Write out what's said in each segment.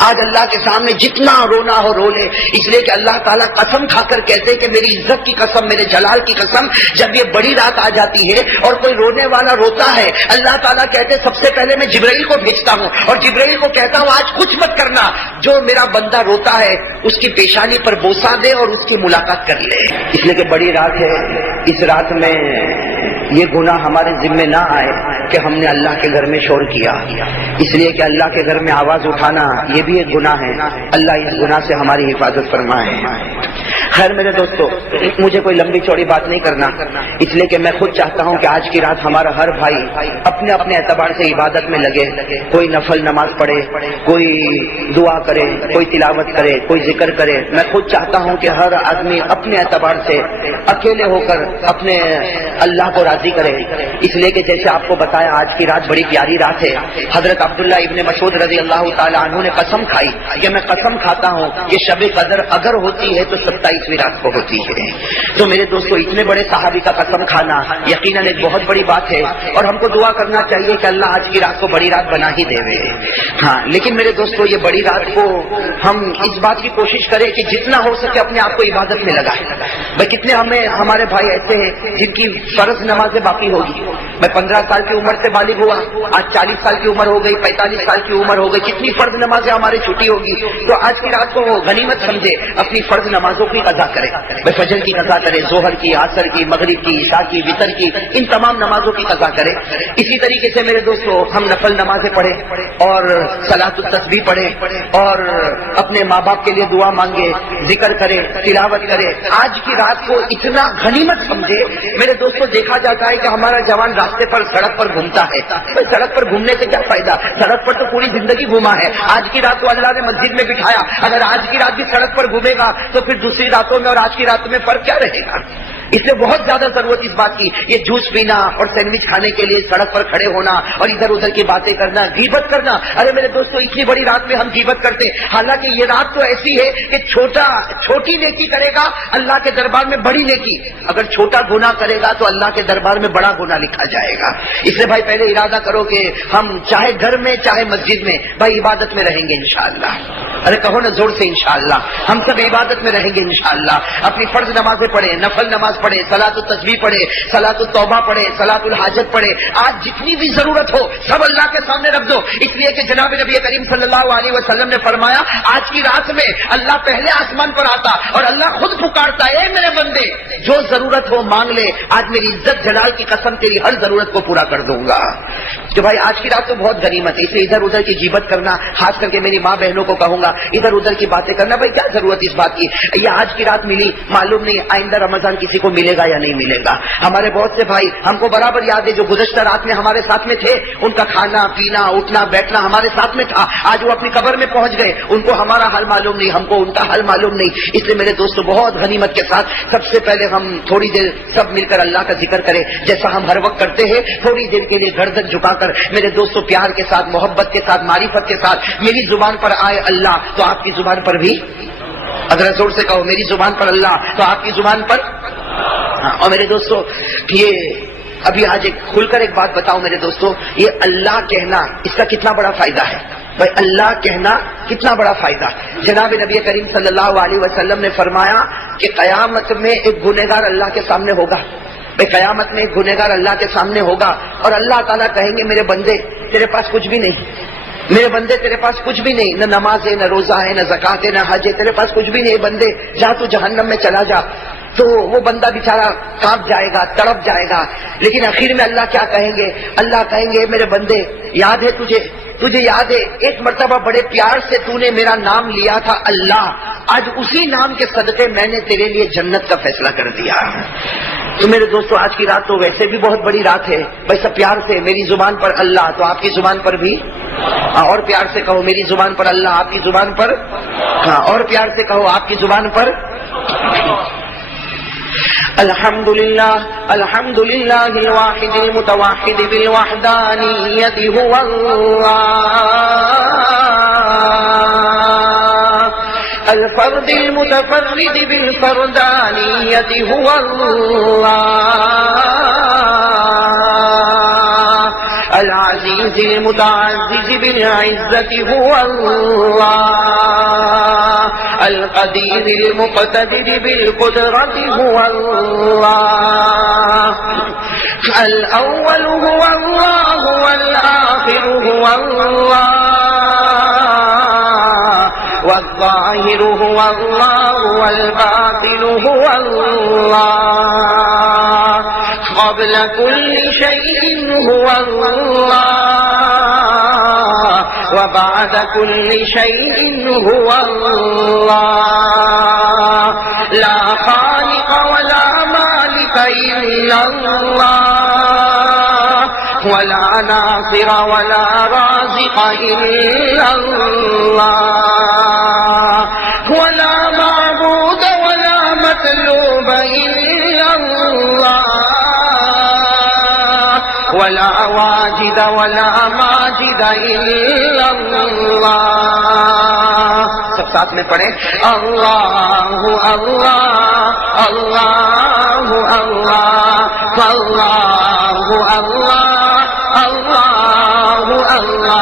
آج اللہ کے سامنے جتنا رونا ہو رو لے، اس لیے کہ اللہ تعالیٰ قسم کھا کر کہتے کہ میری عزت کی قسم، میرے جلال کی قسم، جب یہ بڑی رات آ جاتی ہے اور کوئی رونے والا روتا ہے، اللہ تعالیٰ کہتے سب سے پہلے میں جبرائیل کو بھیجتا ہوں اور جبرائیل کو کہتا ہوں آج کچھ مت کرنا، جو میرا بندہ روتا ہے اس کی پیشانی پر بوسہ دے اور اس کی ملاقات کر لے، اس لیے کہ بڑی رات ہے۔ اس رات میں یہ گناہ ہمارے ذمے نہ آئے کہ ہم نے اللہ کے گھر میں شور کیا، اس لیے کہ اللہ کے گھر میں آواز اٹھانا یہ بھی ایک گناہ ہے، اللہ اس گناہ سے ہماری حفاظت فرمائے۔ خیر میرے دوستو، مجھے کوئی لمبی چوڑی بات نہیں کرنا، اس لیے کہ میں خود چاہتا ہوں کہ آج کی رات ہمارا ہر بھائی اپنے اپنے اعتبار سے عبادت میں لگے، کوئی نفل نماز پڑھے، کوئی دعا کرے، کوئی تلاوت کرے، کوئی ذکر کرے۔ میں خود چاہتا ہوں کہ ہر آدمی اپنے اعتبار سے اکیلے ہو کر اپنے اللہ کو راضی کرے، اس لیے کہ جیسے آپ کو بتایا آج کی رات بڑی پیاری رات ہے۔ حضرت عبداللہ ابن مسعود رضی اللہ تعالیٰ عنہ نے قسم کھائی کہ میں قسم کھاتا ہوں کہ شب قدر اگر ہوتی ہے تو 27ویں رات کو ہوتی ہے۔ تو میرے دوستو، اتنے بڑے صحابی کا قسم کھانا یقیناً ایک بہت بڑی بات ہے، اور ہم کو دعا کرنا چاہیے کہ اللہ آج کی رات کو بڑی رات بنا ہی دے۔ ہاں، لیکن میرے دوستو، یہ بڑی رات کو ہم اس بات کی کوشش کریں کہ جتنا ہو سکے اپنے آپ کو عبادت میں لگائیں۔ بھائی کتنے ہمارے بھائی ایسے ہیں جن کی فرض نمازیں باقی ہوگی۔ میں 15 سال کی عمر سے بالغ ہوا، آج 40 سال کی عمر ہو گئی، 45 سال کی عمر ہو گئی، کتنی فرض نمازیں ہماری چھٹی ہوگی۔ تو آج کی رات کو غنیمت سمجھے، اپنی فرض نمازوں کی قضا کرے، بھائی فجر کی قضا کرے، ظہر کی، عصر کی، مغرب کی، عشاء کی، وتر کی، ان تمام نمازوں کی قضا کرے۔ اسی طریقے سے میرے دوستو، ہم نفل نمازیں پڑھیں اور صلاۃ التسبیح پڑھیں اور اپنے ماں باپ کے لیے دعا مانگے، ذکر کرے، تلاوت کرے۔ آج کی رات کو اتنا غنیمت سمجھے۔ میرے دوستو، دیکھا جاتا ہے کہ ہمارا جوان راستے پر سڑک پر گھومتا ہے، سڑک پر گھومنے سے کیا فائدہ، سڑک پر تو پوری زندگی گھوما ہے۔ آج کی رات کو اللہ نے مسجد میں بٹھایا، اگر آج کی رات بھی سڑک پر گھومے گا تو پھر دوسری راتوں میں اور آج کی راتوں میں فرق کیا رہے گا؟ اس لیے بہت زیادہ ضرورت اس بات کی، یہ جوس پینا اور سینڈوچ کھانے کے لیے سڑک پر کھڑے ہونا اور ادھر ادھر کی باتیں کرنا، غیبت کرنا۔ ارے میرے دوستو، اتنی بڑی رات میں ہم غیبت کرتے، حالانکہ یہ رات تو ایسی ہے کہ چھوٹی نیکی کرے گا اللہ کے دربار میں بڑی نیکی، اگر چھوٹا گناہ کرے گا تو اللہ کے دربار میں بڑا گناہ لکھا جائے گا۔ اس لیے بھائی پہلے ارادہ کرو کہ ہم چاہے گھر میں چاہے مسجد میں بھائی عبادت میں رہیں گے انشاءاللہ۔ ارے کہو نا زور سے انشاءاللہ، ہم سب عبادت میں رہیں گے انشاءاللہ۔ اپنی فرض نمازیں پڑھیں، نفل نماز پڑھیں، صلاۃ التسبیح پڑھیں، صلاۃ التوبہ پڑھیں، صلاۃ الحاجت پڑھیں۔ آج جتنی بھی ضرورت ہو سب اللہ کے سامنے رکھ دو، اس لیے کہ جناب نبی کریم صلی اللہ علیہ وسلم نے فرمایا آج کی رات میں اللہ پہلے آسمان پر آتا اور اللہ خود پکارتا ہے، اے میرے بندے جو ضرورت ہو مانگ لے، آج میری عزت جلال کی قسم تیری ہر ضرورت کو پورا کر دوں گا۔ کہ بھائی آج کی رات تو بہت غنیمت ہے، اس لیے ادھر ادھر کی غیبت کرنا، خاص کر کے میری ماں بہنوں کو کہوں گا ادھر ادھر کی باتیں کرنا، بھائی کیا ضرورت اس بات کی؟ یہ آج کی رات ملی، معلوم نہیں آئندہ رمضان کسی کو ملے گا یا نہیں ملے گا۔ ہمارے بہت سے بھائی ہم کو برابر یاد ہے جو گزشتہ رات میں ہمارے ساتھ میں تھے، ان کا کھانا پینا اٹھنا بیٹھنا ہمارے ساتھ میں تھا، آج وہ اپنی قبر میں پہنچ گئے، ان کو ہمارا حال معلوم نہیں، ہم کو ان کا حال معلوم نہیں۔ اس لیے میرے دوستو، بہت غنیمت کے ساتھ سب سے پہلے ہم تھوڑی دیر سب مل کر اللہ کا ذکر کریں، جیسا ہم ہر وقت کرتے ہیں، تھوڑی دیر کے لیے گردن جھکا کر میرے دوستو پیار کے ساتھ، محبت کے ساتھ، معرفت کے ساتھ میری زبان پر آئے اللہ تو آپ کی زبان پر بھی، اگر زور سے کہو میری زبان پر اللہ تو آپ کی زبان پر۔ اور میرے دوستو، یہ ابھی آج کھل کر ایک بات بتاؤں میرے دوستو، یہ اللہ کہنا اس کا کتنا بڑا فائدہ ہے، بھائی اللہ کہنا کتنا بڑا فائدہ۔ جناب نبی کریم صلی اللہ علیہ وسلم نے فرمایا کہ قیامت میں ایک گنہگار اللہ کے سامنے ہوگا، قیامت میں ایک گنہگار اللہ کے سامنے ہوگا اور اللہ تعالیٰ کہیں گے میرے بندے تیرے پاس کچھ بھی نہیں، میرے بندے تیرے پاس کچھ بھی نہیں، نہ نماز ہے، نہ روزہ ہے، نہ زکات ہے، نہ حج ہے، تیرے پاس کچھ بھی نہیں، بندے جا تو جہنم میں چلا جا۔ تو وہ بندہ بیچارہ کانپ جائے گا، تڑپ جائے گا، لیکن آخر میں اللہ کیا کہیں گے؟ اللہ کہیں گے میرے بندے یاد ہے تجھے یاد ہے ایک مرتبہ بڑے پیار سے تو نے میرا نام لیا تھا اللہ، آج اسی نام کے صدقے میں نے تیرے لیے جنت کا فیصلہ کر دیا۔ تو میرے دوستو، آج کی رات تو ویسے بھی بہت بڑی رات ہے، بھائی سب پیار سے میری زبان پر اللہ تو آپ کی زبان پر بھی، اور پیار سے کہو میری زبان پر اللہ آپ کی زبان پر، اور پیار سے کہو آپ کی زبان پر۔ الحمدللہ الحمدللہ الواحد المتوحد بالوحدانیت هو اللہ، الفرد المتفرد بالفردانیت هو اللہ، العزیز المتعزز بالعزت هو اللہ، القدير المقتدر بالقدرة هو الله الأول هو الله والآخر هو الله والظاهر هو الله والباطن هو الله قبل كل شيء هو الله وبعد كل شيء هو الله لا خالق ولا مالك إلا الله ولا ناصر ولا رازق إلا الله ولا معبود ولا مطلوب إلا الله ولا واجد ولا ماجد إلا الله سب ساتھ میں پڑھیں اللہ اللہ اللہ اللہ اللہ اللہ اللہ اللہ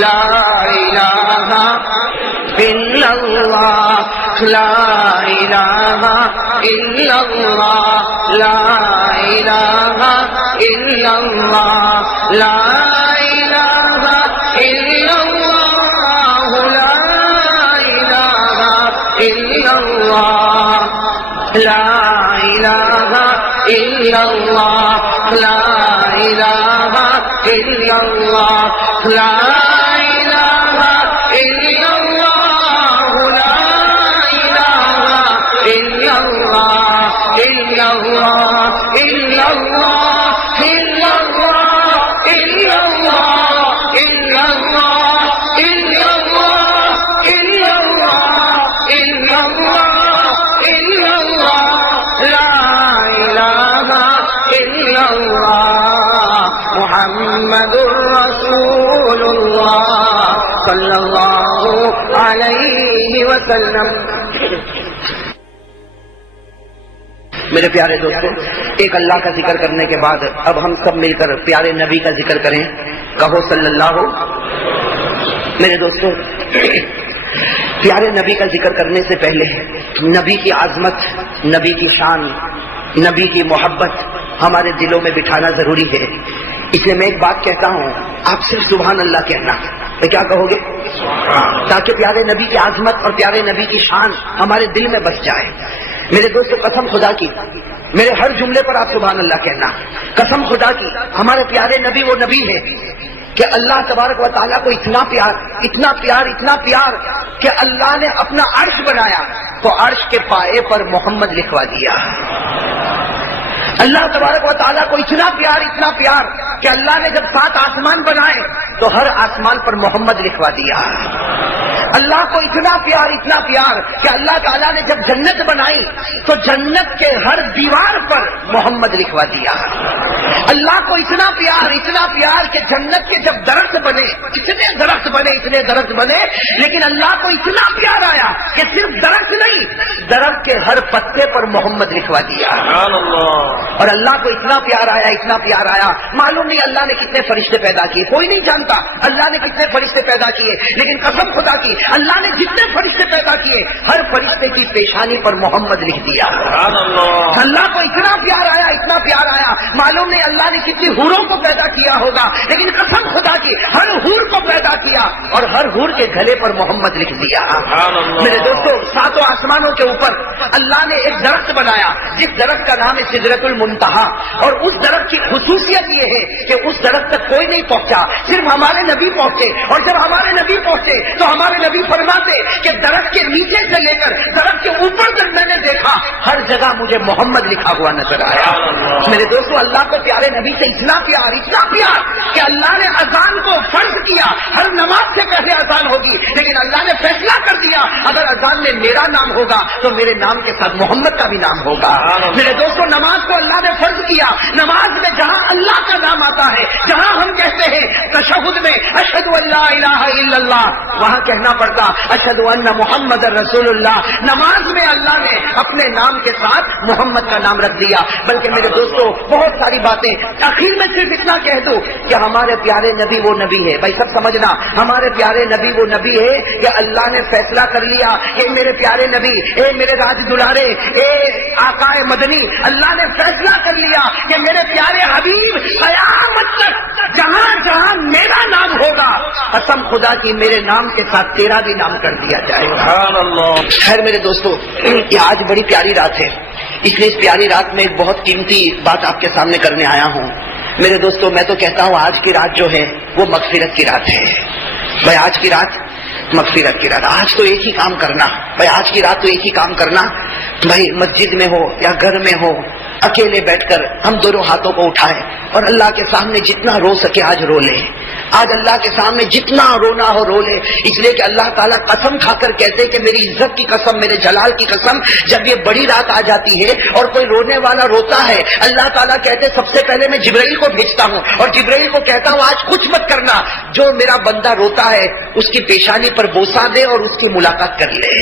لا إله إلا الله لا إله إلا الله لا إله إلا الله لا إله إلا الله لا إله إلا الله لا إله إلا الله لا إله إلا الله لا إله إلا الله لا إله إلا الله إلا الله إلا الله إلا الله إلا الله إلا الله إلا الله إلا الله إلا الله إلا الله لا إله إلا الله محمد رسول الله صلی اللہ علیہ وسلم. میرے پیارے دوستوں، ایک اللہ کا ذکر کرنے کے بعد اب ہم سب مل کر پیارے نبی کا ذکر کریں. کہو صلی اللہ. میرے دوستوں، پیارے نبی کا ذکر کرنے سے پہلے نبی کی عظمت، نبی کی شان، نبی کی محبت ہمارے دلوں میں بٹھانا ضروری ہے. اس لیے میں ایک بات کہتا ہوں، آپ صرف سبحان اللہ کہنا. تو کیا کہو گے؟ تاکہ پیارے نبی کی عظمت اور پیارے نبی کی شان ہمارے دل میں بس جائے. میرے دوستو، قسم خدا کی، میرے ہر جملے پر آپ سبحان اللہ کہنا. قسم خدا کی، ہمارے پیارے نبی وہ نبی ہے کہ اللہ تبارک و تعالیٰ کو اتنا پیار، اتنا پیار، اتنا پیار کہ اللہ نے اپنا عرش بنایا تو عرش کے پائے پر محمد لکھوا دیا. اللہ تبارک و تعالیٰ کو اتنا پیار کہ اللہ نے جب 7 آسمان بنائے تو ہر آسمان پر محمد لکھوا دیا. اللہ کو اتنا پیار کہ اللہ تعالیٰ نے جب جنت بنائی تو جنت کے ہر دیوار پر محمد لکھوا دیا. اللہ کو اتنا پیار کہ جنت کے جب درخت بنے، اتنے درخت بنے، لیکن اللہ کو اتنا پیار آیا کہ صرف درخت نہیں، درخت کے ہر پتے پر محمد لکھوا دیا. اور اللہ کو اتنا پیار آیا، معلوم نہیں اللہ نے کتنے فرشتے پیدا کیے، کوئی نہیں جانتا اللہ نے کتنے فرشتے پیدا کیے، لیکن قسم خدا کی اللہ نے جتنے فرشتے پیدا کیے ہر فرشتے کی پیشانی پر محمد لکھ دیا. اللہ کو اتنا پیار آیا، معلوم نہیں اللہ نے کتنی حوروں کو پیدا کیا ہوگا، لیکن قسم خدا کی ہر حور کو پیدا کیا اور ہر حور کے گلے پر محمد لکھ دیا. میرے دوستوں، 7 آسمانوں کے اوپر اللہ نے ایک درخت بنایا جس درخت کا نام ہے سدرۃ المنتہا، اور اس درخت کی خصوصیت یہ ہے کہ اس درخت تک کوئی نہیں پہنچا، صرف ہمارے نبی پہنچے. اور جب ہمارے نبی پہنچے تو ہمارے نبی فرماتے کہ درخت کے نیچے سے لے کر درخت کے اوپر تک میں نے دیکھا، ہر جگہ مجھے محمد لکھا ہوا نظر آیا. میرے دوستوں، اللہ کو پیارے نبی سے اتنا پیار کہ اللہ نے اذان کو فرض کیا. ہر نماز سے پہلے اذان ہوگی، لیکن اللہ نے فیصلہ کر دیا اگر اذان میں میرا نام ہوگا تو تو میرے نام کے ساتھ محمد کا بھی نام ہوگا۔ میرے دوستوں نماز کو اللہ نے فرض کیا، نماز میں جہاں اللہ کا نام آتا ہے، جہاں ہم کہتے ہیں تشہد میں اشہد ان لا الہ الا اللہ، وہاں کہنا پڑتا اشہد ان محمد رسول اللہ۔ نماز میں اللہ نے اپنے نام کے ساتھ محمد کا نام رکھ دیا۔ بلکہ میرے دوستوں بہت ساری باتیں، آخر میں صرف اتنا کہہ دوں کہ ہمارے پیارے نبی وہ نبی ہے، بھائی سب سمجھنا، ہمارے پیارے نبی وہ نبی ہے کہ اللہ نے فیصلہ کر لیا کہ میرے پیارے نبی، اے میرے راج دلارے، اے آقا مدنی، اللہ نے فیصلہ کر لیا کہ میرے پیارے حبیب قیامت تک جہاں جہاں میرا نام ہوگا، قسم خدا کی میرے نام کے ساتھ تیرا بھی نام کر دیا جائے گا۔ خیر میرے دوستوں، یہ آج بڑی پیاری رات ہے، اس لیے اس پیاری رات میں ایک بہت قیمتی بات آپ کے سامنے کرنے آیا ہوں۔ میرے دوستوں میں تو کہتا ہوں آج کی رات جو ہے وہ مغفرت کی رات ہے۔ بھائی آج کی رات مغفرت کی رات، آج تو ایک ہی کام کرنا، بھائی آج کی رات تو ایک ہی کام کرنا، بھائی مسجد میں ہو یا گھر میں ہو، اکیلے بیٹھ کر ہم دونوں ہاتھوں کو اٹھائیں اور اللہ کے سامنے جتنا رو سکے آج رو لے، آج اللہ کے سامنے جتنا رونا ہو رو لے، اس لیے کہ اللہ تعالیٰ قسم کھا کر کہتے کہ میری عزت کی قسم، میرے جلال کی قسم، جب یہ بڑی رات آ جاتی ہے اور کوئی رونے والا روتا ہے، اللہ تعالیٰ کہتے سب سے پہلے میں جبرائیل کو بھیجتا ہوں اور جبرائیل کو کہتا ہوں آج کچھ مت کرنا، جو میرا بندہ روتا ہے اس کی پیشانی پر بوسہ دے اور اس کی ملاقات کر لے۔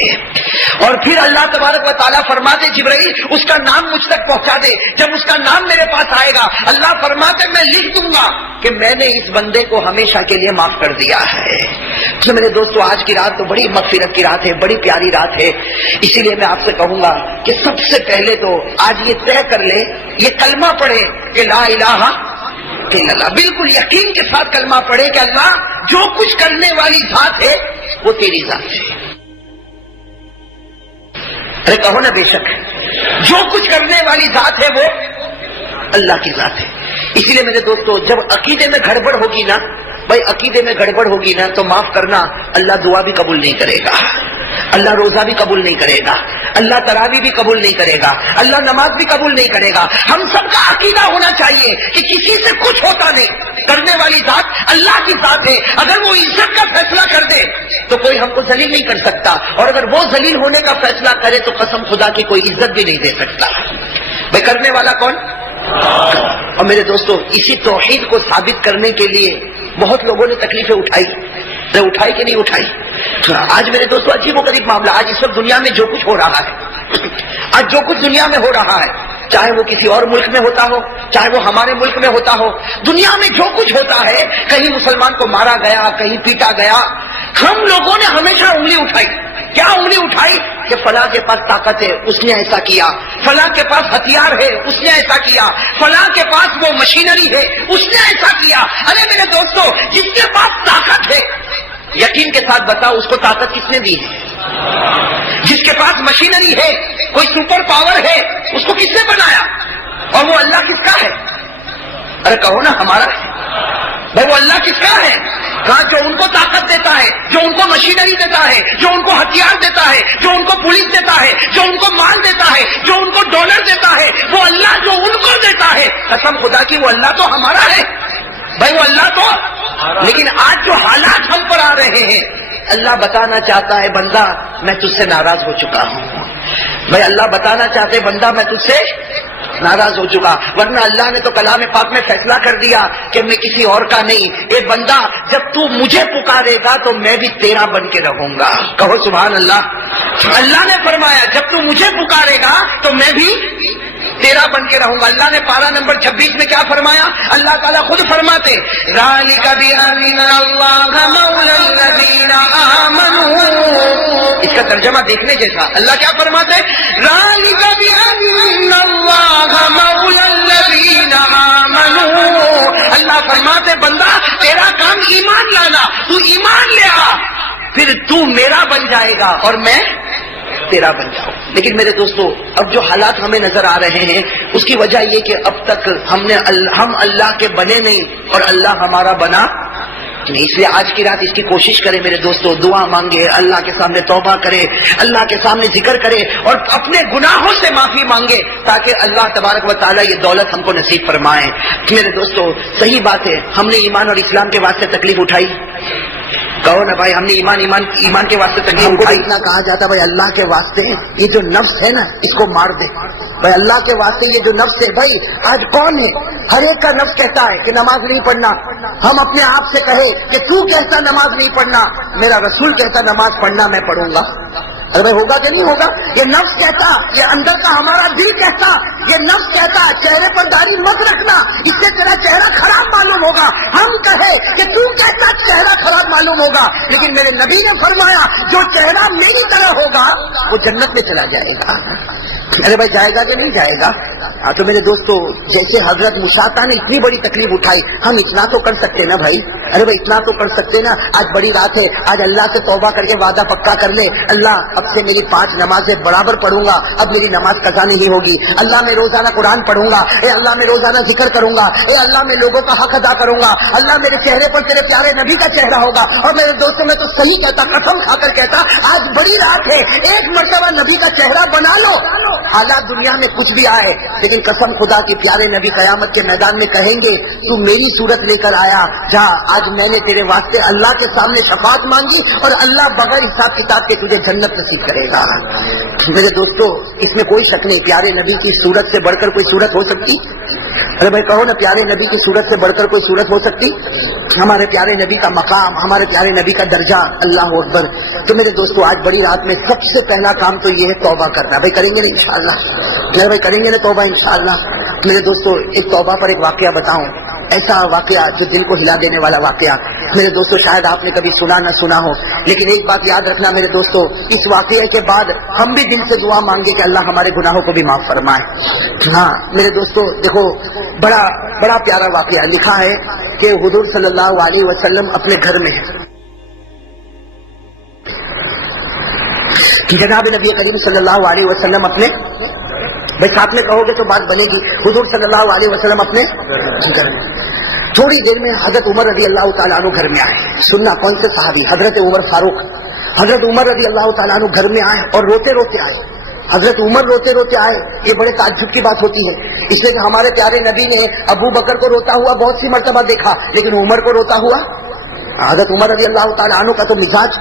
اور پھر اللہ تبارک و تعالیٰ فرماتے جبرائیل اس کا نام مجھ تک پہنچا دے، جب اس کا نام میرے پاس آئے گا اللہ فرماتے میں لکھ دوں گا کہ میں نے اس بندے کو ہمیشہ کے لیے معاف کر دیا ہے۔ تو میرے دوستو آج کی رات تو بڑی مغفرت کی رات ہے، بڑی پیاری رات ہے، اسی لیے میں آپ سے کہوں گا کہ سب سے پہلے تو آج یہ طے کر لے، یہ کلمہ پڑھے کہ لا الہ الا اللہ، بالکل یقین کے ساتھ کلمہ پڑھے کہ اللہ جو کچھ کرنے والی ذات ہے وہ تیری ذات ہے۔ ارے کہو نا بے شک، جو کچھ کرنے والی ذات ہے وہ اللہ کی ذات ہے۔ اسی لیے میرے دوستو جب عقیدے میں گڑبڑ ہوگی نا، بھائی عقیدے میں گڑبڑ ہوگی نا تو معاف کرنا، اللہ دعا بھی قبول نہیں کرے گا، اللہ روزہ بھی قبول نہیں کرے گا، اللہ تراویح بھی قبول نہیں کرے گا، اللہ نماز بھی قبول نہیں کرے گا۔ ہم سب کا عقیدہ ہونا چاہیے کہ کسی سے کچھ ہوتا نہیں، کرنے والی ذات اللہ کی ذات ہے، اگر وہ عزت کا فیصلہ کر دے تو کوئی ہم کو ذلیل نہیں کر سکتا، اور اگر وہ ذلیل ہونے کا فیصلہ کرے تو قسم خدا کی کوئی عزت بھی نہیں دے سکتا۔ بھائی کرنے والا کون؟ اور میرے دوستو اسی توحید کو ثابت کرنے کے لیے بہت لوگوں نے تکلیفیں اٹھائی کہ نہیں اٹھائی؟ آج میرے دوستو عجیب و غریب معاملہ، آج اس وقت دنیا میں جو کچھ ہو رہا ہے، آج جو کچھ دنیا میں ہو رہا ہے، چاہے وہ کسی اور ملک میں ہوتا ہو، چاہے وہ ہمارے ملک میں ہوتا ہو، دنیا میں جو کچھ ہوتا ہے، کہیں مسلمان کو مارا گیا، کہیں پیٹا گیا، ہم لوگوں نے ہمیشہ انگلی اٹھائی۔ کیا انگلی اٹھائی؟ کہ فلاں کے پاس طاقت ہے اس نے ایسا کیا، فلاں کے پاس ہتھیار ہے اس نے ایسا کیا، فلاں کے پاس وہ مشینری ہے اس نے ایسا کیا۔ ارے میرے دوستو جس کے پاس طاقت ہے یقین کے ساتھ بتاؤ اس کو طاقت کس نے دی ہے؟ جس کے پاس مشینری ہے، کوئی سپر پاور ہے، اس کو کس نے بنایا؟ اور وہ اللہ کس کا ہے؟ ارے کہو نا ہمارا بھائی، وہ اللہ کس کا ہے؟ کہاں جو ان کو طاقت دیتا ہے، جو ان کو مشینری دیتا ہے، جو ان کو ہتھیار دیتا ہے، جو ان کو پولیس دیتا ہے، جو ان کو مال دیتا ہے، جو ان کو ڈالر دیتا ہے، وہ اللہ جو ان کو دیتا ہے، قسم خدا کی وہ اللہ تو ہمارا ہے بھائی، وہ اللہ تو۔ لیکن آج جو حالات ہم پر آ رہے ہیں، اللہ بتانا چاہتا ہے بندہ میں تجھ سے ناراض ہو چکا ہوں۔ بھائی اللہ بتانا چاہتے بندہ میں تجھ سے ناراض ہو چکا، ورنہ اللہ نے تو کلام پاک میں فیصلہ کر دیا کہ میں کسی اور کا نہیں۔ اے بندہ جب تو مجھے پکارے گا تو میں بھی تیرا بن کے رہوں گا، کہو سبحان اللہ۔ اللہ نے فرمایا جب تو مجھے پکارے گا تو میں بھی تیرا بن کے رہوں گا۔ اللہ نے پارہ نمبر 26 میں کیا فرمایا؟ اللہ تعالیٰ خود فرماتے ذَلِكَ بِأَنَّ اللَّهَ مَوْلَى الَّذِينَ آمَنُوا، اس کا ترجمہ دیکھنے جیسا۔ اللہ کیا فرماتے؟ ذَلِكَ بِأَنَّ اللَّهَ مَوْلَى الَّذِينَ آمَنُوا، اللہ فرماتے بندہ تیرا کام ایمان لانا، تو ایمان لے آ، پھر تو میرا بن جائے گا اور میں تیرا بن جاؤ۔ لیکن میرے دوستو اب جو حالات ہمیں نظر آ رہے ہیں اس کی وجہ یہ کہ اب تک ہم اللہ کے بنے نہیں اور اللہ ہمارا بنا نہیں۔ اس لیے آج کی رات اس کی کوشش کرے میرے دوستو، دعا مانگے، اللہ کے سامنے توبہ کرے، اللہ کے سامنے ذکر کرے اور اپنے گناہوں سے معافی مانگے تاکہ اللہ تبارک و تعالیٰ یہ دولت ہم کو نصیب فرمائے۔ میرے دوستو صحیح بات ہے، ہم نے ایمان اور اسلام کے واسطے تکلیف اٹھائی، کہو نا بھائی، ہم نے ایمان کے واسطے تکلیف اٹھائی. اتنا کہا جاتا بھائی اللہ کے واسطے یہ جو نفس ہے نا اس کو مار دے. بھائی اللہ کے واسطے یہ جو نفس ہے، بھائی آج کون ہے؟ ہر ایک کا نفس کہتا ہے کہ نماز نہیں پڑھنا. ہم اپنے آپ سے کہے کہ تو کہتا نماز نہیں پڑھنا، میرا رسول کہتا نماز پڑھنا میں پڑھوں گا. ارے بھائی ہوگا کہ نہیں ہوگا؟ یہ نفس کہتا، یہ اندر کا ہمارا دل کہتا، یہ نفس کہتا چہرے پر داڑھی مت رکھنا، اس سے تیرا چہرہ خراب معلوم ہوگا. ہم کہے کہ تو کہتا چہرہ خراب معلوم ہوگا، لیکن میرے نبی نے فرمایا جو چہرہ میری طرح ہوگا وہ جنت میں چلا جائے گا. ارے بھائی جائے گا کہ نہیں جائے گا؟ ہاں تو میرے دوستو، جیسے حضرت موسیٰ نے اتنی بڑی تکلیف اٹھائی، ہم اتنا تو کر سکتے نا بھائی. ارے بھائی اتنا تو کر سکتے نا. آج بڑی رات ہے، آج اللہ سے توبہ کر کے وعدہ پکا کر لے، اللہ اب سے میری 5 نمازیں برابر پڑھوں گا، اب میری نماز قضا نہیں ہوگی. اللہ میں روزانہ قرآن پڑھوں گا، اے اللہ میں روزانہ ذکر کروں گا، اے اللہ میں لوگوں کا حق ادا کروں گا، اللہ میرے چہرے پر تیرے پیارے نبی کا چہرہ ہوگا. اور میرے دوستوں میں تو صحیح کہتا، قسم کھا کر کہتا آج بڑی رات ہے، ایک مرتبہ نبی کا چہرہ بنا لو. حالات دنیا میں کچھ بھی آئے، لیکن قسم خدا کی پیارے نبی قیامت کے میدان میں کہیں گے تو میری صورت لے کر آیا، جہاں آج میں نے تیرے واسطے اللہ کے سامنے شفاعت مانگی اور اللہ بغیر حساب کتاب کے تجھے جنت نصیب کرے گا. میرے دوستو اس میں کوئی شک نہیں، پیارے نبی کی صورت سے بڑھ کر کوئی صورت ہو سکتی؟ ارے بھائی کہو نا، پیارے نبی کی صورت سے بڑھ کر کوئی صورت ہو سکتی؟ ہمارے پیارے نبی کا مقام، ہمارے پیارے نبی کا درجہ، اللہ اکبر. تو میرے دوستو آج بڑی رات میں سب سے پہلا کام تو یہ ہے توبہ کرنا. بھائی کریں گے نا انشاءاللہ؟ میرے بھائی کریں گے نا توبہ انشاءاللہ؟ میرے دوستو ایک توبہ پر ایک واقعہ بتاؤں، ایسا واقعہ جو دل کو ہلا دینے والا واقعہ. میرے دوستو شاید آپ نے کبھی سنا نہ سنا ہو، لیکن ایک بات یاد رکھنا میرے دوستو، اس واقعے کے بعد ہم بھی دل سے دعا مانگے کہ اللہ ہمارے گناہوں کو بھی معاف فرمائے. ہاں میرے دوستو دیکھو، بڑا پیارا واقعہ لکھا ہے کہ حضور صلی اللہ علیہ وسلم اپنے گھر میں کہ جناب نبی کریم صلی اللہ علیہ وسلم اپنے، بھائی ساتھ میں کہو گے تو بات بنے گی، حضور صلی اللہ علیہ وسلم اپنے گھر میں. تھوڑی دیر میں حضرت عمر رضی اللہ تعالیٰ عنہ گھر میں آئے. سننا کون سے صحابی؟ حضرت عمر فاروق. حضرت عمر رضی اللہ تعالیٰ عنہ گھر میں آئے اور روتے روتے آئے. حضرت عمر روتے روتے آئے، یہ بڑے تعجب کی بات ہوتی ہے، اس لیے کہ ہمارے پیارے نبی نے ابو بکر کو روتا ہوا بہت سی مرتبہ دیکھا، لیکن عمر کو روتا ہوا. حضرت عمر رضی اللہ تعالیٰ عنہ کا تو مزاج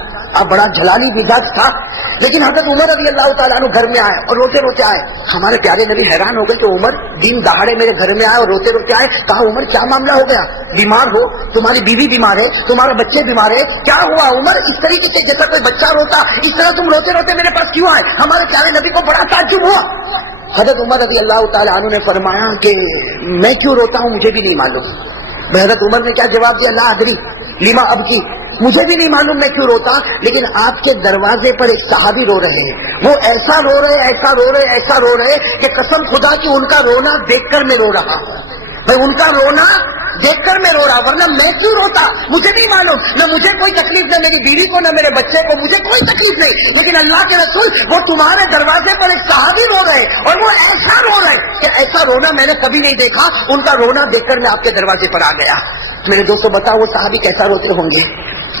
بڑا جلالی مزاج تھا، لیکن حضرت عمر رضی اللہ تعالیٰ عنہ گھر میں آئے اور روتے روتے آئے. ہمارے پیارے نبی حیران ہو گئے کہ عمر دن دہاڑے میرے گھر میں آئے اور روتے روتے آئے. کہا عمر کیا معاملہ ہو گیا؟ بیمار ہو؟ تمہاری بیوی بیمار ہے؟ تمہارا بچے بیمار ہے؟ کیا ہوا عمر؟ اس طریقے سے جیسا کوئی بچہ روتا، اس طرح تم روتے روتے میرے پاس کیوں آئے؟ ہمارے پیارے نبی کو بڑا تعجب ہوا. حضرت عمر رضی اللہ تعالیٰ عنہ نے فرمایا کہ میں کیوں روتا ہوں مجھے بھی نہیں معلوم. حضرت عمر نے کیا جواب دیا؟ لا ادری لما اب کی، مجھے بھی نہیں معلوم میں کیوں روتا، لیکن آپ کے دروازے پر ایک صحابی رو رہے ہیں، وہ ایسا رو رہے ایسا رو رہے ایسا رو رہے کہ قسم خدا کی ان کا رونا دیکھ کر میں رو رہا ہوں. بھائی ان کا رونا دیکھ کر میں رو رہا، ورنہ میں کیوں روتا مجھے نہیں معلوم. نہ مجھے کوئی تکلیف، نہ میری بیوی کو، نہ میرے بچے کو، مجھے کوئی تکلیف نہیں، لیکن اللہ کے رسول وہ تمہارے دروازے پر ایک صحابی رو رہے اور وہ ایسا رو رہے کہ ایسا رونا میں نے کبھی نہیں دیکھا. ان کا رونا دیکھ کر میں آپ کے دروازے پر آ گیا. میرے دوستوں بتاؤ وہ صحابی کیسا روتے ہوں گے؟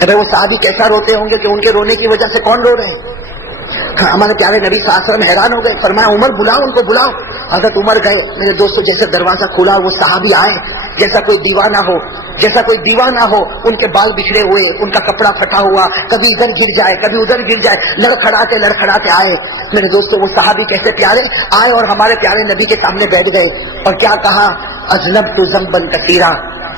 ارے وہ صحابی کیسا روتے ہوں گے کہ ان کے رونے کی وجہ سے کون رو رہے ہیں؟ ہمارے پیارے نبی صلی اللہ علیہ وسلم حیران ہو گئے، فرمایا عمر بلاؤ ان کو بلاؤ. حضرت عمر گئے. میرے دوستوں جیسے دروازہ کھلا وہ صحابی آئے جیسا کوئی دیوانہ ہو، جیسا کوئی دیوانہ ہو. ان کے بال بچھڑے ہوئے، ان کا کپڑا پھٹا ہوا، کبھی ادھر گر جائے کبھی ادھر گر جائے، لڑکھڑاتے آئے. میرے دوستوں وہ صحابی کیسے پیارے آئے اور ہمارے پیارے نبی کے سامنے بیٹھ گئے اور کیا کہا؟ اذنبت ذنبا کثیرا،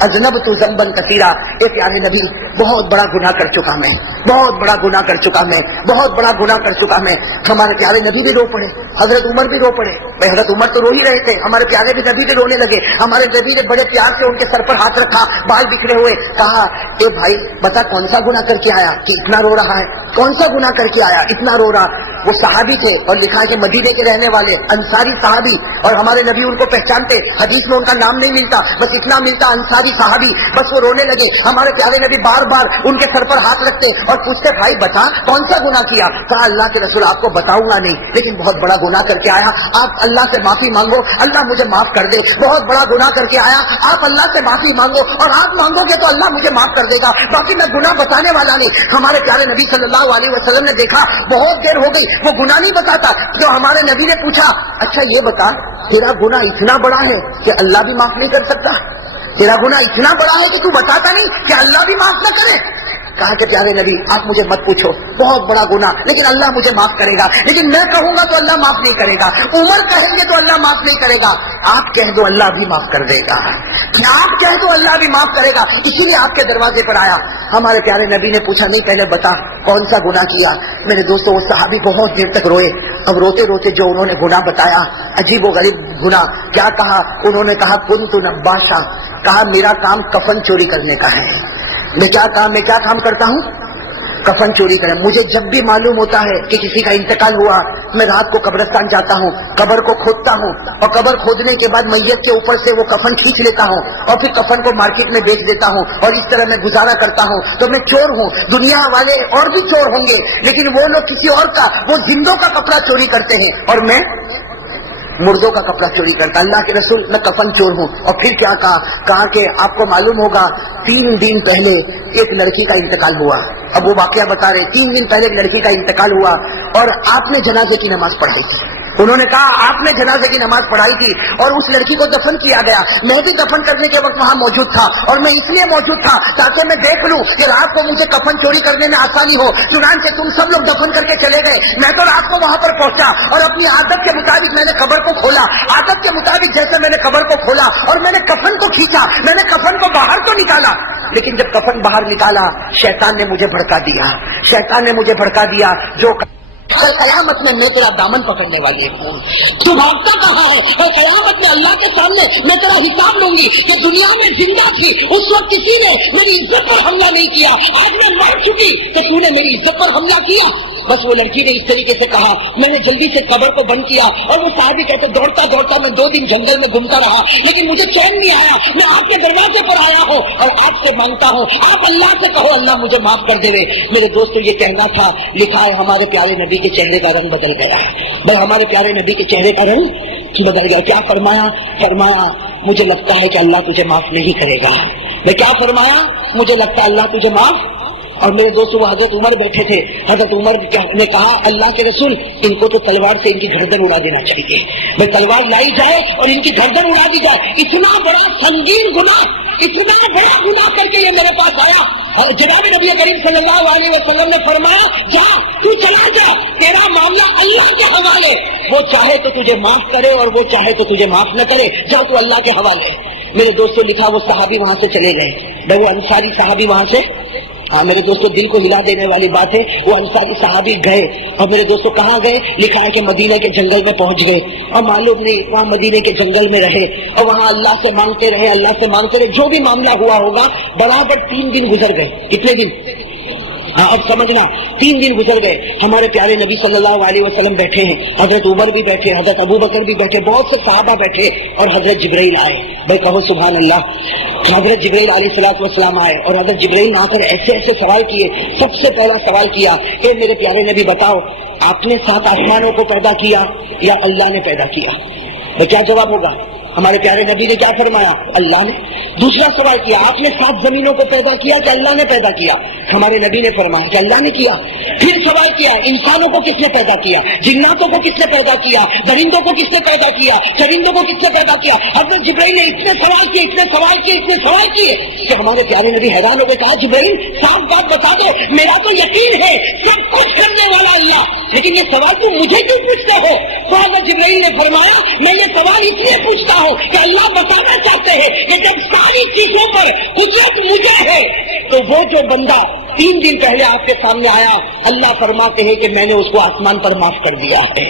اذنبت ذنبا کثیرا. اے پیارے نبی بہت بڑا گناہ کر چکا میں، بہت بڑا گناہ کر چکا میں، بہت بڑا گناہ کر چکا میں. ہمارے پیارے نبی بھی رو پڑے، حضرت عمر بھی رو پڑے. بھائی حضرت عمر تو رو ہی رہے تھے، ہمارے پیارے بھی نبی بھی رونے لگے. ہمارے نبی نے بڑے پیار سے ان کے سر پر ہاتھ رکھا، بال بکھرے ہوئے. کہا اے بھائی بتا کون سا گناہ کر کے آیا کہ اتنا رو رہا ہے؟ کون سا گناہ کر کے آیا اتنا رو رہا؟ وہ صحابی تھے اور لکھا ہے کہ مدینے کے رہنے والے انصاری صحابی، اور ہمارے نبی ان کو پہچانتے، حدیث میں ان کا نام نہیں ملتا، بس اتنا ملتا انصاری صحابی. بس وہ رونے لگے. ہمارے پیارے نبی بار بار ان کے سر پر ہاتھ رکھتے اور پوچھتے بھائی بتا کون سا گناہ کیا؟ کہا اللہ کے رسول آپ کو بتاؤں گا نہیں، لیکن بہت بڑا گناہ کر کے آیا، آپ اللہ سے معافی مانگو، اللہ مجھے معاف کر دے. بہت بڑا گناہ کر کے آیا، آپ اللہ سے معافی مانگو اور آپ مانگو گے تو اللہ مجھے معاف کر دے گا، باقی میں گناہ بتانے والا نہیں. ہمارے پیارے نبی صلی اللہ علیہ وسلم نے دیکھا بہت دیر ہو گئی وہ گناہ نہیں بتاتا. تو ہمارے نبی نے پوچھا اچھا یہ بتا تیرا گناہ اتنا بڑا ہے کہ اللہ بھی معاف نہیں کر سکتا؟ تیرا گناہ اتنا بڑا ہے کہ تو بتاتا نہیں کہ اللہ بھی معاف نہ کرے؟ کہا کہ پیارے نبی آپ مجھے مت پوچھو، بہت بڑا گناہ، لیکن اللہ مجھے معاف کرے گا، لیکن میں کہوں گا تو اللہ معاف نہیں کرے گا، عمر کہیں گے تو اللہ معاف نہیں کرے گا، آپ کہہ دو اللہ بھی معاف کر دے گا، آپ کہہ دو اللہ بھی معاف کرے گا، اسی لیے آپ کے دروازے پر آیا۔ ہمارے پیارے نبی نے پوچھا نہیں پہلے بتا کون سا گناہ کیا؟ میرے دوستوں وہ صحابی بہت دیر تک روئے، اب روتے روتے جو انہوں نے گناہ بتایا، عجیب و غریب گناہ، کیا کہا انہوں نے؟ کہا کنت نباشا، کہا میرا کام کفن چوری کرنے کا ہے۔ میں کیا کام کرتا ہوں؟ کفن چوری کریں۔ مجھے جب بھی معلوم ہوتا ہے کہ کسی کا انتقال ہوا، میں رات کو قبرستان جاتا ہوں، قبر کو کھودتا ہوں، اور قبر کھودنے کے بعد میت کے اوپر سے وہ کفن کھینچ لیتا ہوں اور پھر کفن کو مارکیٹ میں بیچ دیتا ہوں، اور اس طرح میں گزارا کرتا ہوں۔ تو میں چور ہوں، دنیا والے اور بھی چور ہوں گے، لیکن وہ لوگ کسی اور کا، وہ زندوں کا کپڑا چوری کرتے ہیں اور میں مردوں کا کپڑا چوری کرتا۔ اللہ کے رسول میں کفن چور ہوں۔ اور پھر کیا کہا کہ آپ کو معلوم ہوگا 3 دن پہلے ایک لڑکی کا انتقال ہوا۔ اب وہ واقعہ بتا رہے 3 دن پہلے ایک لڑکی کا انتقال ہوا اور آپ نے جنازے کی نماز پڑھائی تھی۔ انہوں نے کہا آپ نے جنازے کی نماز پڑھائی تھی اور اس لڑکی کو دفن کیا گیا، میں بھی دفن کرنے کے وقت وہاں موجود تھا، اور میں اس لیے موجود تھا تاکہ میں دیکھ لوں کہ رات کو مجھے کفن چوری کرنے میں آسانی ہو۔ چنانچہ تم سب لوگ دفن کر کے چلے گئے، میں تو رات کو وہاں پر پہنچا اور اپنی عادت کے مطابق میں نے قبر کو کھولا، عادت کے مطابق جیسے میں نے قبر کو کھولا اور میں نے کفن کو کھینچا، میں نے کفن کو باہر تو نکالا، لیکن جب کفن باہر نکالا شیطان نے مجھے بھڑکا دیا، شیطان نے مجھے بھڑکا دیا جو قیامت میں میں تیرا دامن پکڑنے والی ہوں، تو بھاگتا کہاں ہے؟ اور قیامت میں اللہ کے سامنے میں تیرا حساب لوں گی کہ دنیا میں زندہ تھی اس وقت کسی نے میری عزت پر حملہ نہیں کیا، آج میں مر چکی کہ تو نے میری عزت پر حملہ کیا۔ بس وہ لڑکی نے اس طریقے سے کہا، میں نے جلدی سے قبر کو بند کیا، اور وہ صحابی کہتے دوڑتا دوڑتا میں 2 دن جنگل میں گھومتا رہا، لیکن مجھے چین نہیں آیا، میں آپ کے دروازے پر آیا ہوں اور آپ سے مانگتا ہوں، آپ اللہ سے کہو اللہ مجھے معاف کر دے۔ میرے دوستو یہ کہنا تھا، لکھا ہے ہمارے پیارے نبی کے چہرے کا رنگ بدل گیا، بھائی ہمارے پیارے نبی کے چہرے کا رنگ بدل گیا۔ کیا فرمایا مجھے لگتا ہے کہ اللہ تجھے معاف نہیں کرے گا۔ میں کیا فرمایا؟ مجھے لگتا ہے اللہ تجھے معاف۔ اور میرے دوستو وہ حضرت عمر بیٹھے تھے، حضرت عمر نے کہا اللہ کے رسول ان کو تو تلوار سے ان کی گردن اڑا دینا چاہیے، میں تلوار لائی جائے اور ان کی گردن اڑا دی جائے، اتنا بڑا سنگین گناہ، اتنا بڑا گناہ کر کے یہ میرے پاس آیا۔ اور جناب نبی کریم صلی اللہ علیہ وسلم نے فرمایا جا تو چلا جا، تیرا معاملہ اللہ کے حوالے، وہ چاہے تو تجھے معاف کرے اور وہ چاہے تو تجھے معاف نہ کرے، جا تو اللہ کے حوالے۔ میرے دوستوں لکھا وہ صحابی وہاں سے چلے گئے، وہ انصاری صحابی وہاں سے، ہاں میرے دوستوں دل کو ہلا دینے والی بات ہے، وہ انصاری صحابی گئے اور میرے دوستوں کہاں گئے؟ لکھا ہے کہ مدینہ کے جنگل میں پہنچ گئے، اور معلوم نہیں وہاں مدینہ کے جنگل میں رہے اور وہاں اللہ سے مانگتے رہے، اللہ سے مانگتے رہے، جو بھی معاملہ ہوا ہوگا برابر 3 دن گزر گئے۔ کتنے دن؟ ہاں اب سمجھنا، 3 دن گزر گئے۔ ہمارے پیارے نبی صلی اللہ علیہ وسلم بیٹھے ہیں، حضرت عمر بھی بیٹھے، حضرت ابو بکر بھی بیٹھے، بہت سے صحابہ بیٹھے، اور حضرت جبرائیل آئے۔ بھائی کہو سبحان اللہ۔ حضرت جبرائیل علیہ الصلوۃ والسلام آئے اور حضرت جبرائیل نے آ کر ایسے سوال کیے۔ سب سے پہلا سوال کیا کہ میرے پیارے نبی بتاؤ آپ نے 7 آسمانوں کو پیدا کیا یا اللہ نے پیدا کیا؟ تو کیا جواب ہوگا؟ ہمارے پیارے نبی نے کیا فرمایا؟ اللہ نے۔ دوسرا سوال کیا آپ نے 7 زمینوں کو پیدا کیا کہ اللہ نے پیدا کیا؟ ہمارے نبی نے فرمایا کہ اللہ نے کیا۔ پھر سوال کیا انسانوں کو کس نے پیدا کیا، جناتوں کو کس نے پیدا کیا، درندوں کو کس نے پیدا کیا، چرندوں کو کس نے پیدا کیا؟ حضرت جبرائیل نے اتنے سوال کیے کہ ہمارے پیارے نبی حیران ہو گئے، کہا جبرائیل صاف بات بتا دو، میرا تو یقین ہے سب کچھ کرنے والا اللہ، لیکن یہ سوال تم مجھے کیوں پوچھتے ہو؟ تو حضرت جبرائیل نے فرمایا میں یہ سوال اس لیے پوچھتا ہوں کہ اللہ بتانا چاہتے ہیں کہ جب ساری چیزوں پر قدرت مجھے ہے تو وہ جو بندہ 3 دن پہلے آپ کے سامنے آیا، اللہ فرماتے ہیں کہ میں نے اس کو آسمان پر معاف کر دیا ہے،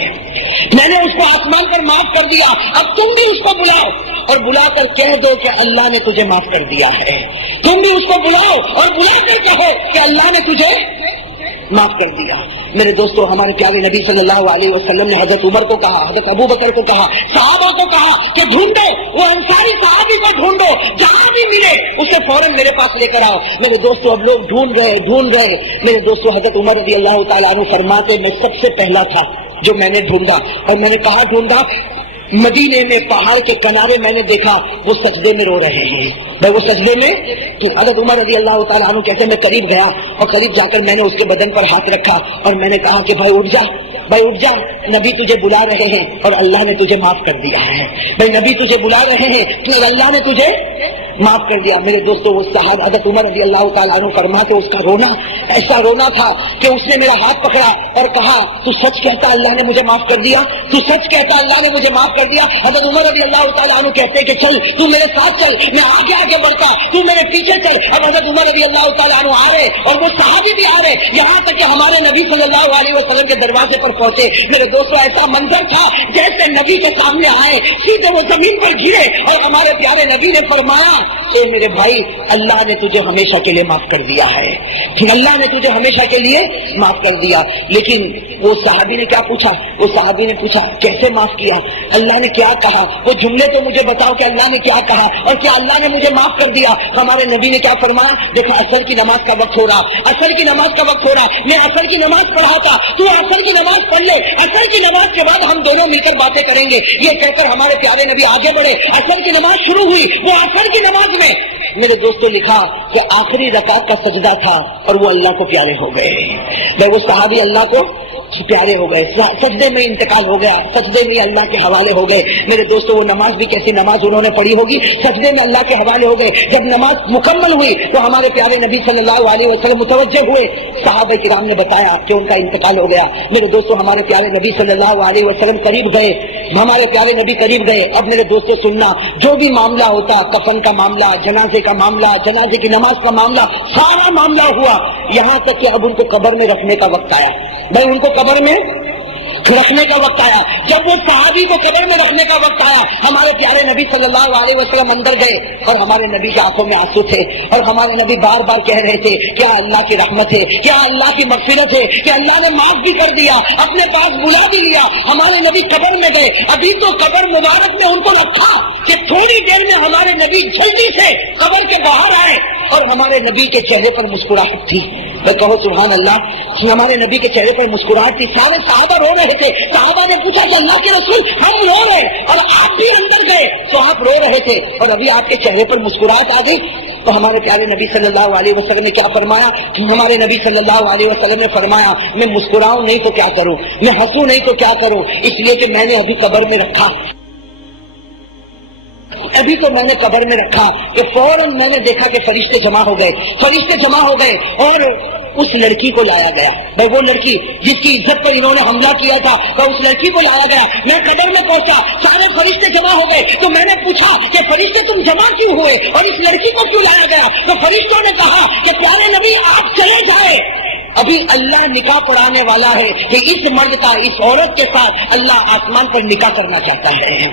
میں نے اس کو آسمان پر معاف کر دیا، اب تم بھی اس کو بلاؤ اور بلا کر کہہ دو کہ اللہ نے تجھے معاف کر دیا ہے۔ تم بھی اس کو بلاؤ اور بلا کر کہو کہ اللہ نے تجھے معاف کر دیا۔ میرے دوستو ہمارے پیارے نبی صلی اللہ علیہ وسلم نے حضرت عمر کو کہا، حضرت ابو بکر کو کہا، صحابہ کو کہا کہ ڈھونڈو وہ انصاری صحابی کو، ڈھونڈو جہاں بھی ملے اسے فوراً میرے پاس لے کر آؤ۔ میرے دوستو اب لوگ ڈھونڈ رہے۔ میرے دوستو حضرت عمر رضی اللہ تعالیٰ عنہ فرماتے میں سب سے پہلا تھا جو میں نے ڈھونڈا، اور میں نے کہا ڈھونڈا مدینے میں پہاڑ کے کنارے میں نے دیکھا وہ سجدے میں رو رہے ہیں، میں وہ سجدے میں حضرت عمر رضی اللہ تعالیٰ عنہ کہتے میں قریب گیا اور قریب جا کر میں نے اس کے بدن پر ہاتھ رکھا اور میں نے کہا کہ بھائی اٹھ جا، نبی تجھے بلا رہے ہیں اور اللہ نے تجھے معاف کر دیا ہے۔ بھائی نبی تجھے بلا رہے ہیں تو اللہ نے تجھے معاف کر دیا۔ میرے دوستوں وہ صحابہ حضرت عمر رضی اللہ تعالیٰ عنہ فرماتے اس کا رونا ایسا رونا تھا کہ اس نے میرا ہاتھ پکڑا اور کہا تو سچ کہتا اللہ نے مجھے معاف کر دیا، تو سچ کہتا اللہ نے مجھے معاف کر دیا۔ حضرت عمر رضی اللہ تعالیٰ عنہ کہتے کہ چل تو میرے ساتھ چل، میں آگے آگے بڑھتا تو میرے پیچھے چل۔ اب حضرت عمر رضی اللہ تعالیٰ عنہ آ رہے اور وہ صحابی بھی آ رہے، یہاں تک کہ ہمارے نبی صلی اللہ علیہ وسلم کے دروازے پر پہنچے۔ میرے دوستوں ایسا منظر تھا جیسے نبی کے سامنے آئے سیدھے وہ زمین پر گرے اور ہمارے پیارے نبی نے فرمایا اے میرے بھائی اللہ نے تجھے ہمیشہ کے لیے معاف کر دیا ہے، اللہ نے تجھے ہمیشہ کے لیے معاف کر دیا۔ لیکن وہ صحابی نے کیا پوچھا؟ وہ صحابی نے پوچھا کیسے معاف کیا، اللہ نے کیا کہا، وہ جملے تو مجھے بتاؤ کہ اللہ نے کیا کہا اور کیا اللہ نے مجھے معاف کر دیا۔ ہمارے نبی نے کیا فرمایا؟ دیکھا عصر کی نماز کا وقت ہو رہا، عصر کی نماز کا وقت ہو رہا، میں عصر کی نماز پڑھا تھا، تو عصر کی نماز پڑھ لے، عصر کی نماز کے بعد ہم دونوں مل کر باتیں کریں گے۔ یہ کہہ کر ہمارے پیارے نبی آگے بڑھے، عصر کی نماز شروع ہوئی۔ وہ عصر کی نماز میں میرے دوستوں لکھا کہ آخری رکعت کا سجدہ تھا اور وہ اللہ کو پیارے ہو گئے۔ وہ صحابی اللہ کو پیارے ہو گئے، سجدے میں انتقال ہو گیا، سجدے میں اللہ کے حوالے ہو گئے۔ میرے دوستوں وہ نماز بھی کیسی نماز انہوں نے پڑھی ہوگی، سجدے میں اللہ کے حوالے ہو گئے۔ جب نماز مکمل ہوئی تو ہمارے پیارے نبی صلی اللہ علیہ وسلم متوجہ ہوئے، صحابہ کرام نے بتایا کہ ان کا انتقال ہو گیا۔ میرے دوستوں ہمارے پیارے نبی صلی اللہ علیہ وسلم قریب گئے، ہمارے پیارے نبی قریب گئے۔ اب میرے دوستوں سننا، جو بھی معاملہ ہوتا، کفن کا معاملہ، جنازے کا معاملہ، جنازے کی نماز کا معاملہ، سارا معاملہ ہوا، یہاں تک کہ اب ان کو قبر میں رکھنے کا وقت آیا۔ بھائی ان کو قبر میں رکھنے کا وقت آیا۔ جب وہ صحابی کو قبر میں رکھنے کا وقت آیا، ہمارے پیارے نبی صلی اللہ علیہ وسلم اندر گئے اور ہمارے نبی کی آنکھوں میں آنسو تھے اور ہمارے نبی بار بار کہہ رہے تھے کیا اللہ کی رحمت ہے، کیا اللہ کی مغفرت ہے، کہ اللہ نے معاف بھی کر دیا، اپنے پاس بلا بھی لیا۔ ہمارے نبی قبر میں گئے، ابھی تو قبر مبارک میں ان کو رکھا کہ تھوڑی دیر میں ہمارے نبی جلدی سے قبر کے باہر آئے اور ہمارے نبی کے چہرے پر مسکراہٹ تھی۔ میں کہو سبحان اللہ، ہمارے نبی کے چہرے پر مسکراہٹ تھی۔ سارے صحابہ رو رہے تھے، صحابہ نے پوچھا کہ اللہ کے رسول ہم رو رہے اور آپ بھی اندر گئے تو آپ رو رہے تھے اور ابھی آپ کے چہرے پر مسکراہٹ آ گئی۔ تو ہمارے پیارے نبی صلی اللہ علیہ وسلم نے کیا فرمایا؟ ہمارے نبی صلی اللہ علیہ وسلم نے فرمایا میں مسکراؤں نہیں تو کیا کروں، میں ہنسوں نہیں تو کیا کروں، اس لیے کہ میں نے ابھی قبر میں رکھا، ابھی تو میں نے قبر میں رکھا کہ فوراً میں نے دیکھا کہ فرشتے جمع ہو گئے، فرشتے جمع ہو گئے اور اس لڑکی کو لایا گیا۔ بھائی وہ لڑکی جس کی عزت پر انہوں نے حملہ کیا تھا تو اس لڑکی کو لایا گیا۔ میں قبر میں پہنچا، سارے فرشتے جمع ہو گئے تو میں نے پوچھا کہ فرشتے تم جمع کیوں ہوئے اور اس لڑکی کو کیوں لایا گیا؟ تو فرشتوں نے کہا کہ پیارے نبی آپ چلے جائے، ابھی اللہ نکاح پڑھانے والا ہے کہ اس مرد کا اس عورت کے ساتھ اللہ آسمان پر نکاح کرنا چاہتا ہے،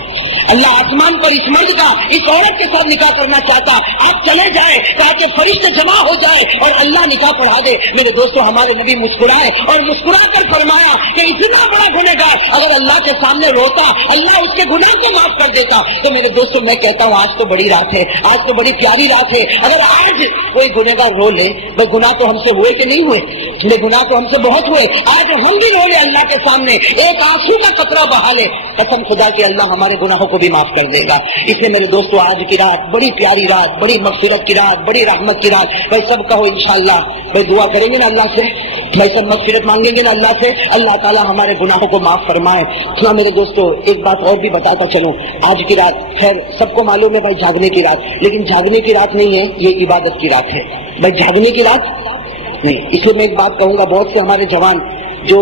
اللہ آسمان پر اس مرد کا اس عورت کے ساتھ نکاح کرنا چاہتا، آپ چلے جائیں تاکہ فرشتے جمع ہو جائے اور اللہ نکاح پڑھا دے۔ میرے دوستوں ہمارے نبی مسکرائے اور مسکرا کر فرمایا کہ اتنا بڑا گنہگار اگر اللہ کے سامنے روتا اللہ اس کے گناہ کو معاف کر دیتا۔ تو میرے دوستوں میں کہتا ہوں آج تو بڑی رات ہے، آج تو بڑی پیاری رات ہے، اگر آج کوئی گنہگار رو لے، بھائی گناہ تو ہم سے ہوئے کہ نہیں ہوئے، گناہ تو ہم سے بہت ہوئے، آج ہم بھی رو لے اللہ کے سامنے، ایک آنسو کا قطرہ بہا لے، قسم خدا کہ اللہ ہمارے گناہوں کو بھی معاف کر دے گا۔ اس لیے میرے دوستوں آج کی رات بڑی پیاری رات، بڑی مغفرت کی رات، بڑی رحمت کی رات۔ بھائی سب کہو انشاءاللہ، بھائی دعا کریں گے نا اللہ سے، بھائی سب مغفرت مانگیں گے نا اللہ سے، اللہ تعالیٰ ہمارے گناہوں کو معاف فرمائے۔ سنا میرے دوستوں ایک بات اور بھی بتاتا چلوں، آج کی رات خیر سب کو معلوم ہے بھائی جاگنے کی رات، لیکن جاگنے کی رات نہیں ہے، یہ عبادت کی رات ہے۔ بھائی جاگنے کی رات نہیں، اس لیے میں ایک بات کہوں گا، بہت سے ہمارے جوان جو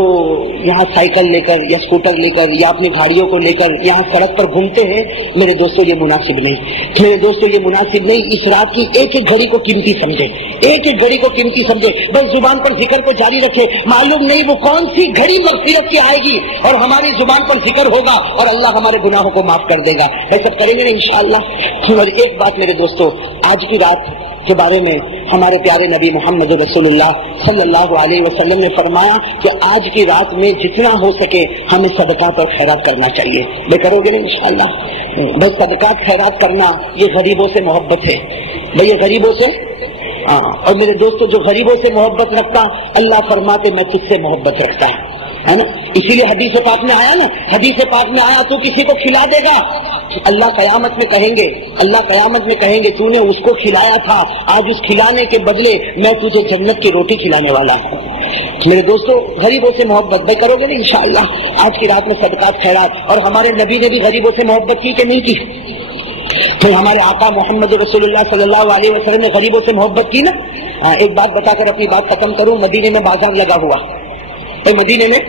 یہاں سائیکل لے کر یا اسکوٹر لے کر یا اپنی گاڑیوں کو لے کر یہاں سڑک پر گھومتے ہیں، میرے دوستوں یہ مناسب نہیں، میرے دوستوں یہ مناسب نہیں۔ اس رات کی ایک ایک گھڑی کو قیمتی سمجھے، ایک ایک گھڑی کو قیمتی سمجھے، بس زبان پر ذکر کو جاری رکھے، معلوم نہیں وہ کون سی گھڑی مغفرت کی آئے گی اور ہماری زبان پر ذکر ہوگا اور اللہ ہمارے گناہوں کو معاف کر دے گا۔ ایسا کریں گے نا انشاءاللہ۔ اور ایک بات میرے دوستوں آج کی رات کے بارے میں ہمارے پیارے نبی محمد رسول اللہ صلی اللہ علیہ وسلم نے فرمایا کہ آج کی رات میں جتنا ہو سکے ہمیں صدقات اور خیرات کرنا چاہیے۔ بھائی کرو گے نا انشاءاللہ؟ بس صدقات خیرات کرنا یہ غریبوں سے محبت ہے، بھئی یہ غریبوں سے اور میرے دوستوں جو غریبوں سے محبت رکھتا اللہ فرماتے میں تجھ سے محبت رکھتا ہے نا۔ اسی لیے حدیث پاک میں آیا نا، حدیث پاک میں آیا تو کسی کو کھلا دے گا، اللہ قیامت میں کہیں گے، اللہ قیامت میں کہیں گے تو نے اس کو کھلایا تھا، آج اس کھلانے کے بدلے میں تجھے جنت کی روٹی کھلانے والا ہوں۔ میرے دوستوں غریبوں سے محبت بھائی کرو گے نا انشاءاللہ؟ آج کی رات میں صدقات خیرات، اور ہمارے نبی نے بھی غریبوں سے محبت کی کہ نہیں کی؟ پھر ہمارے آقا محمد رسول اللہ صلی اللہ علیہ وسلم نے غریبوں سے محبت کی نا. ایک بات بتا کر اپنی بات ختم کروں. مدینے میں بازار لگا ہوا, مدینے میں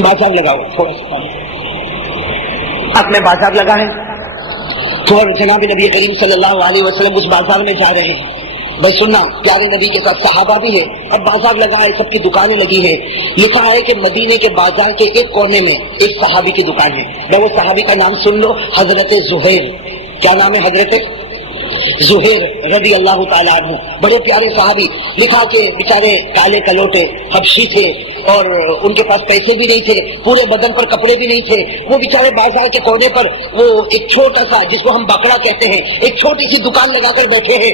بازار لگا ہوا, تھوڑا سا اب میں بازار لگا ہے اور جناب نبی کریم صلی اللہ علیہ وسلم اس بازار میں جا رہے ہیں. بس سننا, پیارے نبی کے ساتھ صحابہ بھی ہے. اب بازار لگا ہے, سب کی دکانیں لگی ہے. لکھا ہے کہ مدینے کے بازار کے ایک کونے میں ایک صحابی کی دکان ہے. میں وہ صحابی کا نام سن لو, حضرت زہیر. کیا نام ہے؟ حضرت زہیر رضی اللہ تعالیٰ عنہ. بڑے پیارے صحابی. لکھا کہ بیچارے کالے کلوٹے حبشی تھے اور ان کے پاس پیسے بھی نہیں تھے, پورے بدن پر کپڑے بھی نہیں تھے. وہ بیچارے بازار کے کونے پر وہ ایک چھوٹا سا, جس کو ہم بکڑا کہتے ہیں, ایک چھوٹی سی دکان لگا کر بیٹھے ہیں,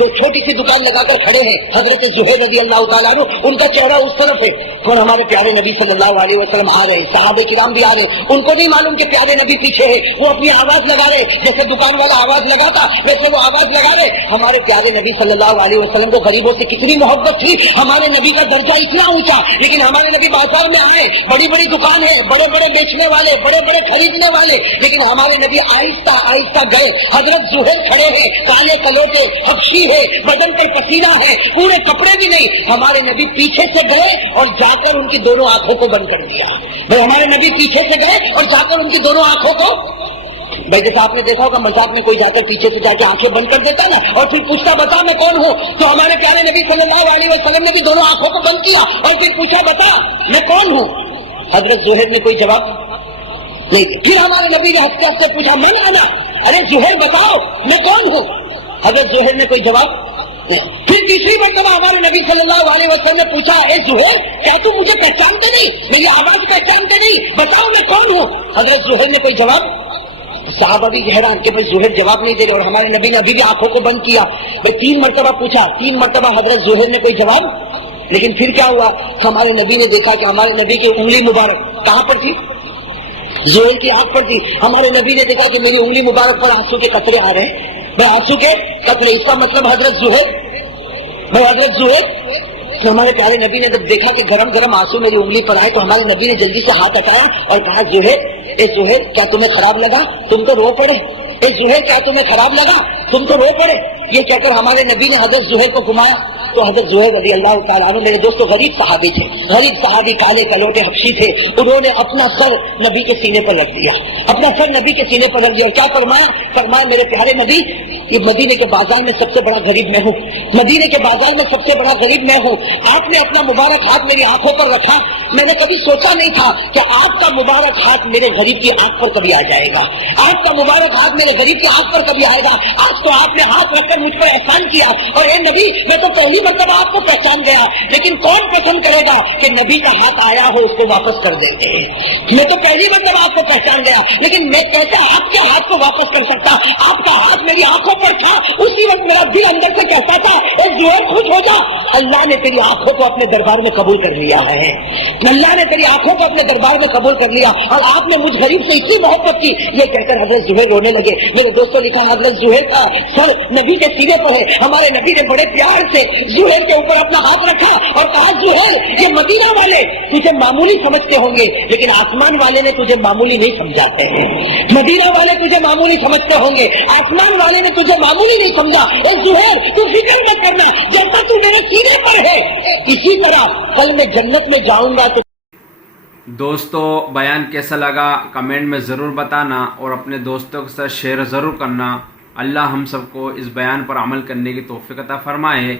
دو چھوٹی سی دکان لگا کر کھڑے ہیں. حضرت زہیر رضی اللہ تعالیٰ عنہ, ان کا چہرہ اس طرف ہے اور ہمارے پیارے نبی صلی اللہ علیہ وسلم آ رہے, صحابہ کرام بھی آ رہے. ان کو نہیں معلوم کہ پیارے نبی پیچھے ہے. وہ اپنی آواز لگا رہے, جیسے دکان والا آواز لگاتا ویسے وہ آواز لگا رہے. ہمارے پیارے نبی صلی اللہ علیہ وسلم کو غریبوں سے کتنی محبت تھی. ہمارے نبی کا درجہ اتنا اونچا, لیکن ہمارے نبی بازار میں آئے, بڑی بڑی دکان ہے, بڑے بڑے بیچنے والے, بڑے بڑے خریدنے والے, لیکن ہمارے نبی آہستہ آہستہ گئے. حضرت زہیر کھڑے ہیں, کالے کلوٹے حبشی ہے, بدن پر پسینہ ہے, پورے کپڑے بھی نہیں. ہمارے نبی پیچھے سے گئے اور جا کر ان کی دونوں آنکھوں کو بند کر دیا. بھائی ہمارے نبی پیچھے سے گئے اور جا کر ان کی دونوں آنکھوں کو, بھائی جیسا آپ نے دیکھا ہوگا مذاق میں کوئی جا کر پیچھے سے جا کے آنکھیں بند کر دیتا نا اور پھر پوچھتا بتا میں کون ہوں, تو ہمارے پیارے نبی صلی اللہ علیہ وسلم نے بھی دونوں آنکھوں کو بند کیا اور پھر پوچھا بتا میں کون ہوں. حضرت زہیر نے کوئی جواب نہیں. پھر ہمارے نبی نے ہنس کر سے پوچھا من انا, ارے زہیر بتاؤ میں کون ہوں. حضرت زہیر نے کوئی جواب نہیں. پھر تیسری مرتبہ ہمارے نبی صلی اللہ علیہ وسلم نے پوچھا اے زہیر کیا تم مجھے پہچانتے نہیں, میری آواز پہچانتے نہیں, بتاؤ میں کون ہوں. حضرت زہیر نے کوئی جواب. صحابہ بھی حیران کہ بھائی زہیر جواب نہیں دے رہے اور ہمارے نبی نے ابھی بھی آنکھوں کو بند کیا. بھائی 3 مرتبہ پوچھا, 3 مرتبہ حضرت زہیر نے کوئی جواب. لیکن پھر کیا ہوا, ہمارے نبی نے دیکھا کہ ہمارے نبی کی انگلی مبارک کہاں پر تھی, زہیر کی آنکھ پر تھی. ہمارے نبی نے دیکھا کہ میری انگلی مبارک پر آنسو کے قطرے آ رہے ہیں. بھائی آنسو کے قطرے, اس کا مطلب حضرت زہیر, بھائی حضرت زہیر. تو ہمارے پیارے نبی نے جب دیکھا کہ گرم گرم آنسو میری انگلی پر آئے تو ہمارے نبی نے جلدی سے ہاتھ ہٹایا اور کہا زہیر, اے زہیر کیا تمہیں خراب لگا, تم تو رو پڑے. اے زہیر کیا تمہیں خراب لگا, تم تو رو پڑے. یہ کہہ کر ہمارے نبی نے حضرت زہیر کو گھمایا تو حضرت زہیر رضی اللہ تعالیٰ عنہ میرے دوستوں غریب صحابی تھے, غریب صحابی, کالے کلوٹے حبشی تھے. انہوں نے اپنا سر نبی کے سینے پر رکھ دیا, اپنا سر نبی کے سینے پر رکھ دیا. اور کیا فرمایا, فرمایا میرے پیارے نبی یہ مدینے کے بازار میں سب سے بڑا غریب میں ہوں, مدینے کے بازار میں سب سے بڑا غریب میں ہوں. آپ نے اپنا مبارک ہاتھ میری آنکھوں پر رکھا, میں نے کبھی سوچا نہیں تھا کہ آپ کا مبارک ہاتھ میرے غریب کی آنکھ پر کبھی آ جائے گا, آپ کا مبارک ہاتھ میرے غریب کی آنکھ پر کبھی آئے گا. آج تو آپ نے ہاتھ رکھ کر مجھ پر احسان کیا. اور اے نبی میں تو پہلی مرتبہ آپ کو پہچان گیا, لیکن کون پسند کرے گا کہ نبی کا ہاتھ آیا ہو اس کو واپس کر دیتے ہیں. میں تو پہلی مرتبہ آپ کو پہچان گیا, لیکن میں کیسے آپ کے ہاتھ کو واپس کر سکتا. آپ کا ہاتھ میری آنکھوں پر تھا, اسی وقت میرا دل اندر سے کہتا تھا اے زہیر خوش ہو جا, اللہ نے تیری آنکھوں کو اپنے دربار میں قبول کر لیا ہے, اللہ نے تیری آنکھوں کو اپنے دربار میں قبول کر لیا. اور آپ نے مجھ غریب سے اتنی محبت کی. یہ کہہ کر حضرت زہیر رونے لگے. میرے دوستوں لکھا حضرت زہیر کا سر نبی کے سینے پر ہے. ہمارے نبی نے بڑے پیار سے زہیر کے اوپر اپنا ہاتھ رکھا اور کہا زہیر یہ مدینہ والے تجھے معمولی سمجھتے ہوں گے, لیکن آسمان والے نے تجھے معمولی نہیں سمجھاتے ہیں. مدینہ والے تجھے معمولی سمجھتے ہوں گے, آسمان والے نے تجھے معمولی نہیں سمجھا. اے زہیر تو فکر مت کرنا, جیسا تو میرے سینے پر ہے اسی طرح کل میں جنت میں جاؤں گا. تو دوستو بیان کیسا لگا کمنٹ میں ضرور بتانا اور اپنے دوستوں کے ساتھ شیئر ضرور کرنا. اللہ ہم سب کو اس بیان پر عمل کرنے کی توفیق عطا فرمائے.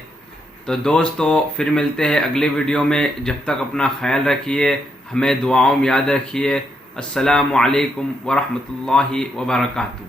تو دوستو پھر ملتے ہیں اگلی ویڈیو میں. جب تک اپنا خیال رکھیے, ہمیں دعاؤں میں یاد رکھیے. السلام علیکم ورحمۃ اللہ وبرکاتہ.